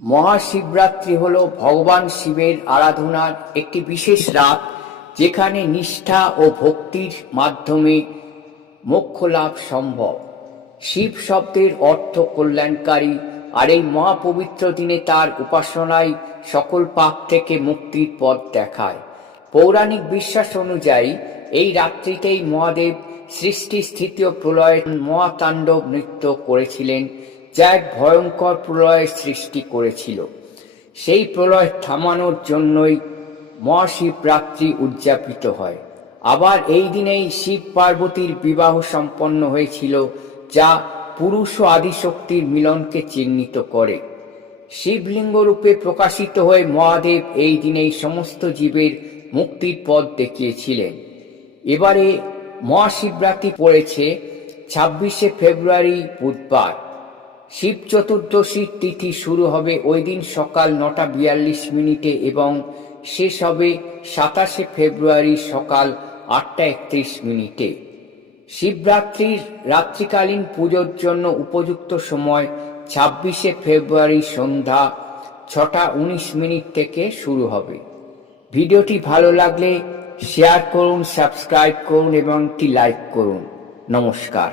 মহাশিবরাত্রি হল ভগবান শিবের আরাধনার একটি বিশেষ রাত, যেখানে নিষ্ঠা ও ভক্তির মাধ্যমে মোক্ষ লাভ সম্ভব। শিব শব্দের অর্থ কল্যাণকারী, আর এই মহাপবিত্র দিনে তার উপাসনায় সকল পাপ থেকে মুক্তির পথ দেখায়। পৌরাণিক বিশ্বাস অনুযায়ী এই রাত্রিতেই মহাদেব সৃষ্টি স্থিতি ও প্রলয়ের মহাতাণ্ডব নৃত্য করেছিলেন, যা এক ভয়ঙ্কর প্রলয়ের সৃষ্টি করেছিল। সেই প্রলয় থামানোর জন্যই মহাশিবরাত্রি উদযাপিত হয়। আবার এই দিনেই শিব পার্বতীর বিবাহ সম্পন্ন হয়েছিল, যা পুরুষ ও আদিশক্তির মিলনকে চিহ্নিত করে। শিবলিঙ্গ রূপে প্রকাশিত হয়ে মহাদেব এই দিনেই সমস্ত জীবের মুক্তির পথ দেখিয়েছিলেন। এবারে মহাশিবরাত্রি পড়েছে 26শে ফেব্রুয়ারি বুধবার। শিব চতুর্দশীর তিথি শুরু হবে ওই দিন সকাল 9:42 এবং শেষ হবে 27শে ফেব্রুয়ারি সকাল 8:31। শিবরাত্রির রাত্রিকালীন পুজোর জন্য উপযুক্ত সময় 26শে ফেব্রুয়ারি সন্ধ্যা 6:19 থেকে শুরু হবে। ভিডিওটি ভালো লাগলে শেয়ার করুন, সাবস্ক্রাইব করুন এবং একটি লাইক করুন। নমস্কার।